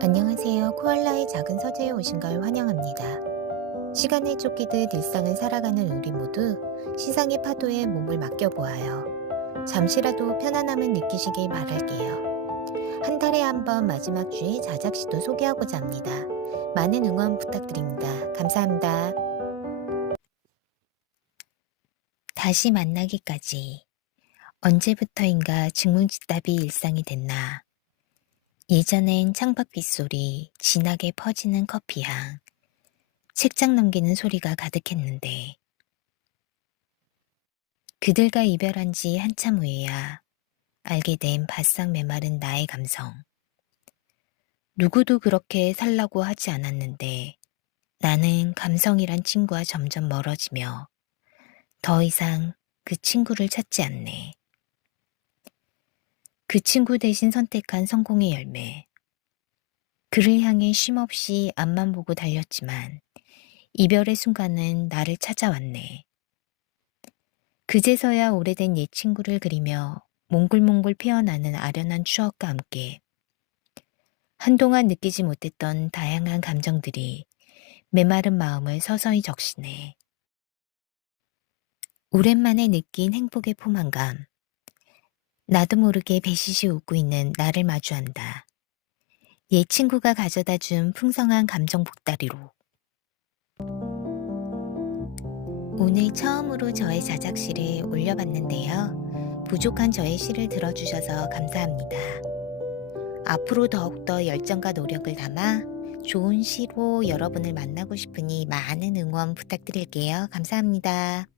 안녕하세요. 코알라의 작은 서재에 오신 걸 환영합니다. 시간에 쫓기듯 일상을 살아가는 우리 모두 시상의 파도에 몸을 맡겨보아요. 잠시라도 편안함을 느끼시길 바랄게요. 한 달에 한 번 마지막 주에 자작시도 소개하고자 합니다. 많은 응원 부탁드립니다. 감사합니다. 다시 만나기까지. 언제부터인가 증문지답이 일상이 됐나. 예전엔 창밖 빗소리, 진하게 퍼지는 커피향, 책장 넘기는 소리가 가득했는데, 그들과 이별한 지 한참 후에야 알게 된 바싹 메마른 나의 감성. 누구도 그렇게 살라고 하지 않았는데, 나는 감성이란 친구와 점점 멀어지며, 더 이상 그 친구를 찾지 않네. 그 친구 대신 선택한 성공의 열매. 그를 향해 쉼없이 앞만 보고 달렸지만 이별의 순간은 나를 찾아왔네. 그제서야 오래된 옛 친구를 그리며 몽글몽글 피어나는 아련한 추억과 함께 한동안 느끼지 못했던 다양한 감정들이 메마른 마음을 서서히 적시네. 오랜만에 느낀 행복의 포만감. 나도 모르게 배시시 웃고 있는 나를 마주한다. 옛 친구가 가져다 준 풍성한 감정 복다리로. 오늘 처음으로 저의 자작시를 올려봤는데요. 부족한 저의 시를 들어주셔서 감사합니다. 앞으로 더욱더 열정과 노력을 담아 좋은 시로 여러분을 만나고 싶으니 많은 응원 부탁드릴게요. 감사합니다.